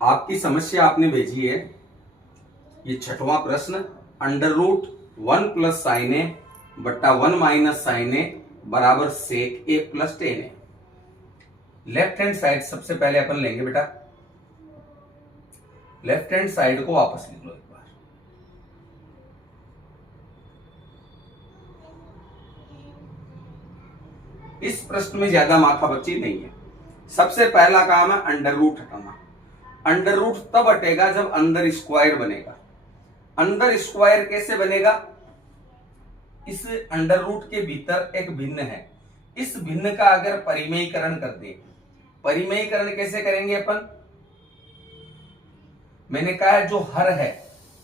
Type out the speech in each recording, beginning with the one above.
आपकी समस्या आपने भेजी है, ये छठवां प्रश्न, अंडर रूट 1 प्लस साइन ए बट्टा 1 माइनस साइन ए बराबर सेक ए प्लस टेन ए। लेफ्ट हैंड साइड सबसे पहले अपन लेंगे बेटा, लेफ्ट हैंड साइड को वापस लिख लो एक बार। इस प्रश्न में ज्यादा माथापच्ची नहीं है। सबसे पहला काम है अंडर रूट हटाना। अंडर रूट तब हटेगा जब अंदर स्क्वायर बनेगा। अंदर स्क्वायर कैसे बनेगा? इस अंडर रूट के भीतर एक भिन्न है, इस भिन्न का अगर परिमेयीकरण कर दे, परिमेयीकरण कैसे करेंगे अपन? मैंने कहा है जो हर है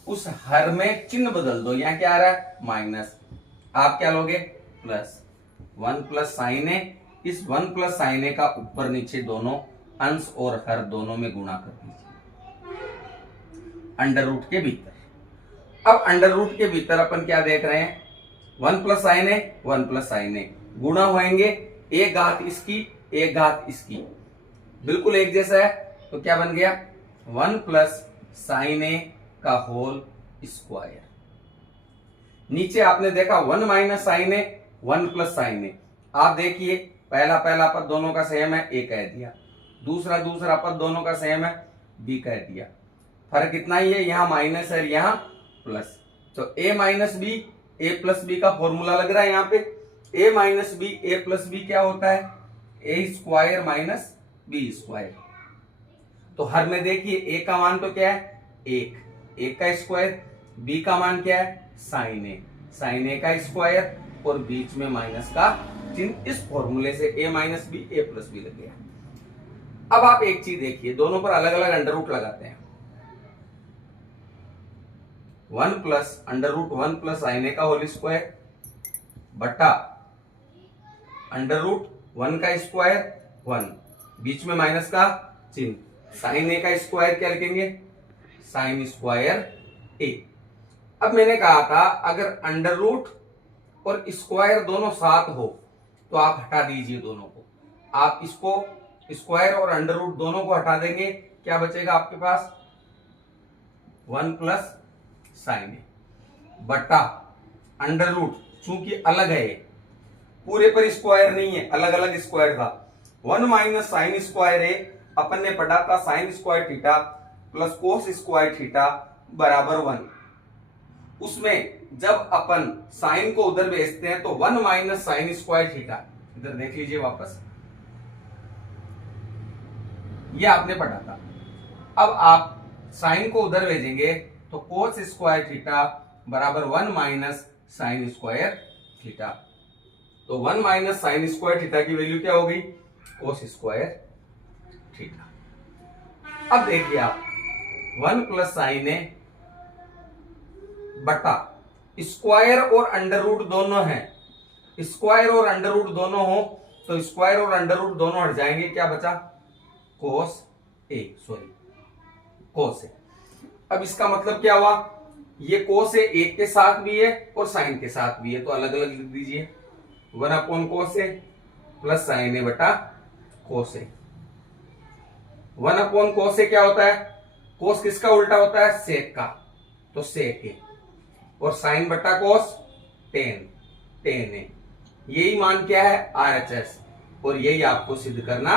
उस हर में चिन्ह बदल दो। यहां क्या आ रहा है? माइनस, आप क्या लोगे? प्लस। 1 प्लस साइन ए, इस 1 प्लस साइन ए का ऊपर नीचे दोनों अंश और हर दोनों में गुणा कर दीजिए अंडर रूट के भीतर। अब अंडर रूट के भीतर अपन क्या देख रहे हैं? 1 प्लस साइन ए, 1 प्लस साइन ए गुणा होएंगे, एक घात इसकी एक घात इसकी, बिल्कुल एक जैसा है। तो क्या बन गया? 1 प्लस साइन ए का होल स्क्वायर। नीचे आपने देखा 1 माइनस साइन ए, 1 प्लस साइन ए। आप देखिए पहला पहला पद दोनों का सेम है, ए कह दिया, दूसरा दूसरा पद दोनों का सेम है, बी कह दिया। फर्क इतना ही है, यहां माइनस है यहां प्लस। तो ए माइनस बी, ए प्लस बी का फॉर्मूला लग रहा है यहाँ पे। ए माइनस बी, ए प्लस बी क्या होता है? ए स्क्वायर माइनस बी स्क्वायर। तो हर में देखिए ए का मान तो क्या है? एक, एक का स्क्वायर। बी का मान क्या है? साइन ए, साइन ए का स्क्वायर और बीच में माइनस का चिन्ह। इस फॉर्मूले से ए माइनस बी, ए प्लस बी लग गया। अब आप एक चीज देखिए, दोनों पर अलग अलग अंडर रूट लगाते हैं। 1 plus under root 1 plus sine A का होल स्क्वायर बटा अंडर रूट 1 का स्क्वायर 1, बीच में माइनस का चिन्ह। साइन ए का स्क्वायर क्या लिखेंगे? साइन स्क्वायर ए। अब मैंने कहा था अगर अंडर रूट और स्क्वायर दोनों साथ हो तो आप हटा दीजिए दोनों को। आप इसको स्क्वायर और अंडर रूट दोनों को हटा देंगे, क्या बचेगा आपके पास? 1 प्लस साइन ए बटा अंडर रूट, चूंकि अलग है ये, पूरे पर स्क्वायर नहीं है, अलग अलग स्क्वायर था। 1 माइनस साइन स्क्वायर ए अपन ने पढ़ा था sine square theta plus cos square theta बराबर 1। उसमें जब अपन साइन को उधर भेजते हैं तो 1 माइनस साइन स्क्वायर थीटा, इधर देख लीजिए वापस, ये आपने पढ़ा था। अब आप साइन को उधर भेजेंगे तो कोस स्क्वायर थीटा बराबर 1 माइनस साइन स्क्वायर थीटा। तो 1 माइनस साइन स्क्वायर थीटा की वैल्यू क्या हो गई? Cos square theta. अब देखिए आप 1 प्लस साइन ए बटा स्क्वायर और अंडर रूट दोनों है, स्क्वायर और अंडर रूट दोनों हो तो स्क्वायर और अंडर रूट दोनों हट जाएंगे, क्या बचा? कोस ए, सॉरी कोस ए। अब इसका मतलब क्या हुआ? ये कोस ए एक के साथ भी है और साइन के साथ भी है, तो अलग अलग लिख दीजिए। 1 अपॉन कोस ए प्लस साइन ए बटा कोस ए। 1 अपॉन कोस ए क्या होता है? कोस किसका उल्टा होता है? सेक का, तो सेक ए। और साइन बटा कोस टेन, टेन ए। यही मान क्या है? RHS। और यही आपको सिद्ध करना